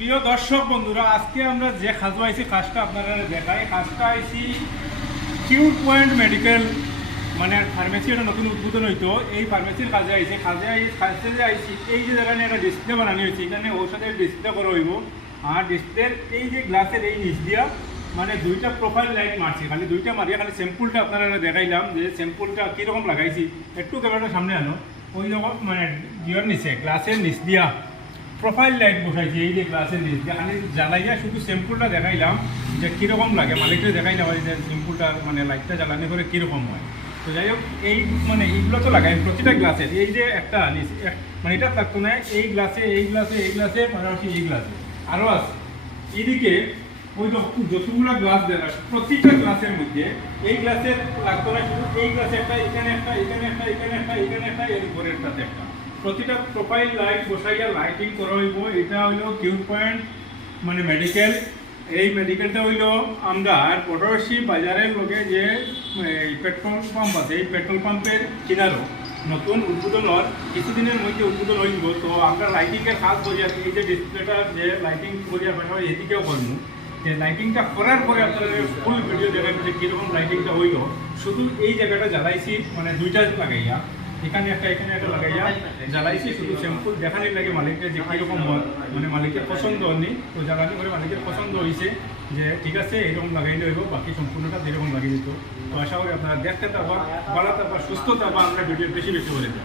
প্রিয় দর্শক বন্ধুরা, আজকে আমরা যে কাজে আইছি কাজটা আপনারা দেখাই। কাজটা আইছি কিউর পয়েন্ট মেডিকেল মানে ফার্মেসি, একটা নতুন উদ্বোধন হইতো। এই ফার্মেসির কাজে আইছে। কাজে যে আইছি, এই যে জায়গায় একটা ডিসপ্লে বানানো হয়েছে, এখানে ঔষধের ডিসপ্লে করা হইব। আর ডিসপ্লের এই যে গ্লাসের এই নিচ দিয়া মানে দুইটা প্রোফাইল লাইট মারছি, খালি দুইটা মারিয়া খালি স্যাম্পুলটা আপনারা দেখাইলাম যে স্যাম্পুলটা কীরকম লাগাইছি। একটু ক্যামেরাটা সামনে আনো। ওই রকম মানে জিওর নিচে গ্লাসের নিচ দিয়া প্রোফাইল লাইট বসাইছি, এই যে গ্লাসের নিচ দিয়ে আমি জ্বালাইয়া শুধু স্যাম্পুলটা দেখাইলাম যে কীরকম লাগে। মালিকটা দেখাইলাম যে স্যাম্পুলটা মানে লাইটটা জ্বালানি করে কীরকম হয়। তো যাই হোক, এই মানে এইগুলো তো লাগাই প্রতিটা গ্লাসের। এই যে একটা মানে এটা থাকতো না, এই গ্লাসে এই গ্লাসে এই গ্লাসে পাশাপাশি এই গ্লাসে আরও আছে। এইদিকে ওই যতগুলো গ্লাস দেওয়া প্রতিটা গ্লাসের মধ্যে এই গ্লাসের লাগতো না, শুধু এই গ্লাসে একটা, এখানে একটা, এখানে একটা, এখানে একটা, এখানে একটা, এর উপরেরটাতে একটা। প্রতিটা প্রোফাইল লাইট বসাইয়া লাইটিং করা হইব। এটা হইল কিউর পয়েন্ট মানে মেডিকেল। এই মেডিকেলটা হইল আমরা পটরশি বাজারের লগে যে পেট্রোল পাম্প আছে, এই পেট্রোল পাম্পের কিনারও নতুন উদ্বোধন হওয়ার কিছুদিনের মধ্যে উদ্বোধন হইব। তো আমরা লাইটিংয়ের কাজ করি আর এই যে ডিসপ্লেটা যে লাইটিং করি আর পাশাপাশি এদিকেও করবো। যে লাইটিংটা করার পরে আপনারা ফুল ভিডিও দেখাবেন যে কীরকম লাইটিংটা হইল। শুধু এই জায়গাটা জ্বালাইছি মানে দুইটা লাগাইয়া, এখানে একটা লাগাইয়া জ্বালাইছি। শুধু স্যাম্পুল দেখানোর লাগে মালিকের যে কীরকম হয়, মানে মালিকের পছন্দ হয়নি। তো জ্বালানি করে মালিকের পছন্দ হয়েছে যে ঠিক আছে এরকম লাগাইলে হইব, বাকি সম্পূর্ণটা যেরকম লাগিয়ে দিত। তো আশা করি আপনারা দেখতে থাকবা, ভালো থাকবা, সুস্থ থাকবা, আমরা ভিডিও বেশি বেশি করে দেবো।